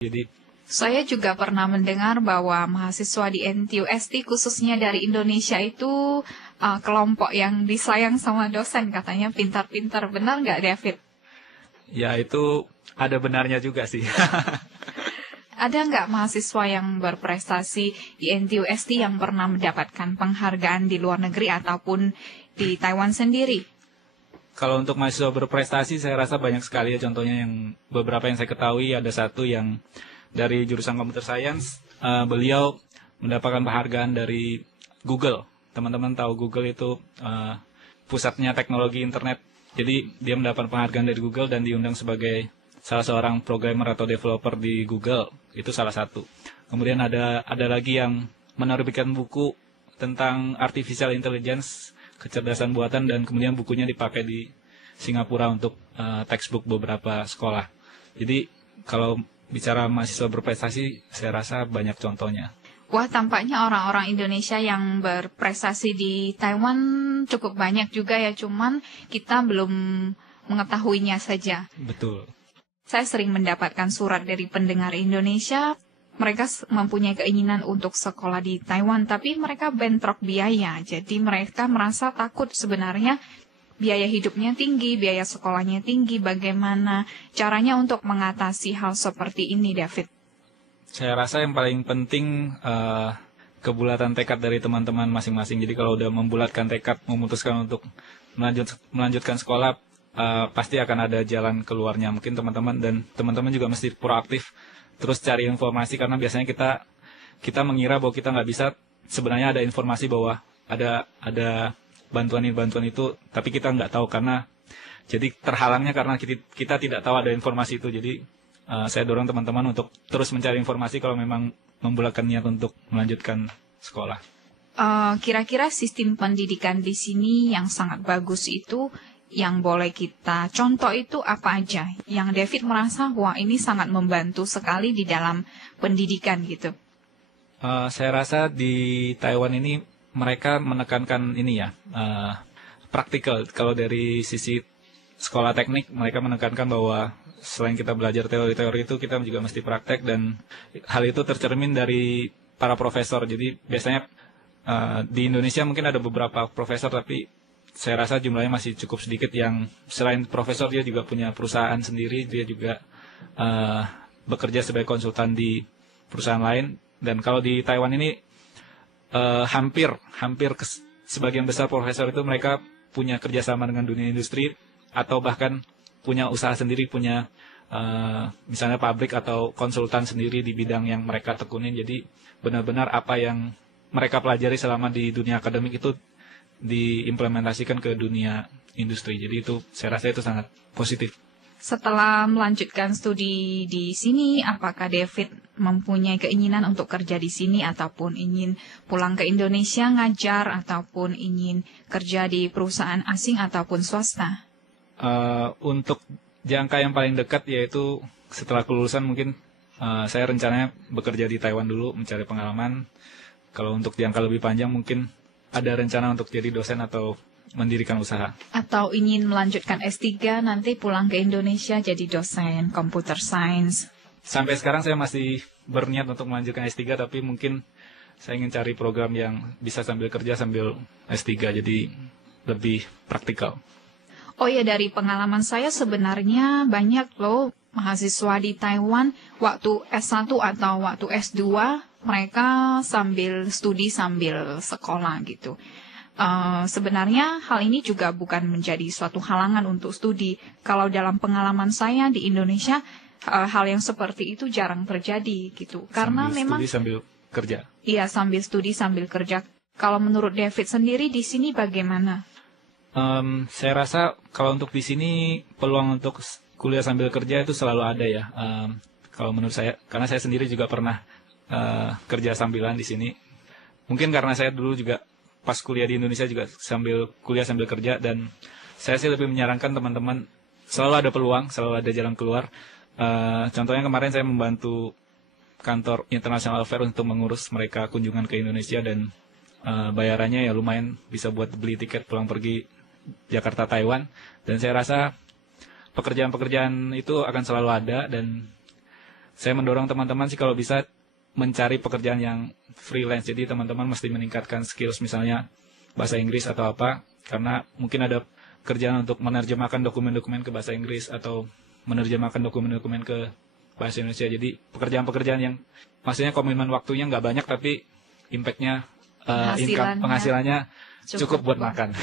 Jadi Saya juga pernah mendengar bahwa mahasiswa di NTUST khususnya dari Indonesia itu kelompok yang disayang sama dosen, katanya pintar-pintar. Benar nggak, David? ya itu ada benarnya juga sih. Ada nggak mahasiswa yang berprestasi di NTUST yang pernah mendapatkan penghargaan di luar negeri ataupun di Taiwan sendiri? Kalau untuk mahasiswa berprestasi saya rasa banyak sekali ya, contohnya yang beberapa yang saya ketahui ada satu yang dari jurusan Computer Science, beliau mendapatkan penghargaan dari Google. Teman-teman tahu Google itu pusatnya teknologi internet. Jadi dia mendapat penghargaan dari Google dan diundang sebagai salah seorang programmer atau developer di Google. Itu salah satu. Kemudian ada lagi yang menerbitkan buku tentang artificial intelligence, kecerdasan buatan, dan kemudian bukunya dipakai di Singapura untuk textbook beberapa sekolah. Jadi kalau bicara mahasiswa berprestasi, saya rasa banyak contohnya. Wah, tampaknya orang-orang Indonesia yang berprestasi di Taiwan cukup banyak juga ya, cuman kita belum mengetahuinya saja. Betul. Saya sering mendapatkan surat dari pendengar Indonesia, mereka mempunyai keinginan untuk sekolah di Taiwan, tapi mereka bentrok biaya, jadi mereka merasa takut sebenarnya. Biaya hidupnya tinggi, biaya sekolahnya tinggi. Bagaimana caranya untuk mengatasi hal seperti ini, David? Saya rasa yang paling penting kebulatan tekad dari teman-teman masing-masing. Jadi kalau udah membulatkan tekad, memutuskan untuk melanjutkan sekolah, pasti akan ada jalan keluarnya. Mungkin teman-teman juga mesti proaktif, terus cari informasi, karena biasanya kita mengira bahwa kita nggak bisa. Sebenarnya ada informasi bahwa ada bantuan itu, tapi kita nggak tahu karena jadi terhalangnya karena kita tidak tahu ada informasi itu. Jadi saya dorong teman-teman untuk terus mencari informasi kalau memang membulatkan niat untuk melanjutkan sekolah. Kira-kira sistem pendidikan di sini yang sangat bagus itu, yang boleh kita contoh itu apa aja? Yang David merasa, wah ini sangat membantu sekali di dalam pendidikan gitu. Saya rasa di Taiwan ini mereka menekankan ini ya, praktikal. Kalau dari sisi sekolah teknik, mereka menekankan bahwa selain kita belajar teori-teori itu, kita juga mesti praktek, dan hal itu tercermin dari para profesor. Jadi biasanya di Indonesia mungkin ada beberapa profesor, tapi saya rasa jumlahnya masih cukup sedikit yang selain profesor dia juga punya perusahaan sendiri, dia juga bekerja sebagai konsultan di perusahaan lain. Dan kalau di Taiwan ini hampir sebagian besar profesor itu mereka punya kerjasama dengan dunia industri atau bahkan punya usaha sendiri, punya misalnya pabrik atau konsultan sendiri di bidang yang mereka tekunin. Jadi benar-benar apa yang mereka pelajari selama di dunia akademik itu diimplementasikan ke dunia industri. Jadi itu saya rasa itu sangat positif. Setelah melanjutkan studi di sini, apakah David mempunyai keinginan untuk kerja di sini ataupun ingin pulang ke Indonesia ngajar ataupun ingin kerja di perusahaan asing ataupun swasta? Untuk jangka yang paling dekat, yaitu setelah kelulusan mungkin saya rencananya bekerja di Taiwan dulu, mencari pengalaman. Kalau untuk jangka lebih panjang mungkin ada rencana untuk jadi dosen atau mendirikan usaha. Atau ingin melanjutkan S3 nanti pulang ke Indonesia jadi dosen Computer Science? Sampai sekarang saya masih berniat untuk melanjutkan S3, tapi mungkin saya ingin cari program yang bisa sambil kerja sambil S3, jadi lebih praktikal. Oh ya, dari pengalaman saya sebenarnya banyak loh mahasiswa di Taiwan waktu S1 atau waktu S2 mereka sambil studi sambil sekolah gitu. Sebenarnya hal ini juga bukan menjadi suatu halangan untuk studi. Kalau dalam pengalaman saya di Indonesia, hal yang seperti itu jarang terjadi gitu. Karena sambil memang studi sambil kerja. Iya, sambil studi sambil kerja. Kalau menurut David sendiri di sini bagaimana? Saya rasa kalau untuk di sini peluang untuk kuliah sambil kerja itu selalu ada ya. Kalau menurut saya, karena saya sendiri juga pernah kerja sambilan di sini. Mungkin karena saya dulu juga pas kuliah di Indonesia juga sambil kuliah sambil kerja, dan saya sih lebih menyarankan teman-teman selalu ada peluang, selalu ada jalan keluar. Contohnya kemarin saya membantu kantor International Affairs untuk mengurus mereka kunjungan ke Indonesia, dan bayarannya ya lumayan bisa buat beli tiket pulang pergi Jakarta Taiwan. Dan saya rasa pekerjaan-pekerjaan itu akan selalu ada, dan saya mendorong teman-teman sih kalau bisa mencari pekerjaan yang freelance. Jadi teman-teman mesti meningkatkan skills misalnya bahasa Inggris atau apa, karena mungkin ada kerjaan untuk menerjemahkan dokumen-dokumen ke bahasa Inggris atau menerjemahkan dokumen-dokumen ke bahasa Indonesia. Jadi pekerjaan-pekerjaan yang maksudnya komitmen waktunya nggak banyak tapi impact-nya, income penghasilannya cukup buat makan.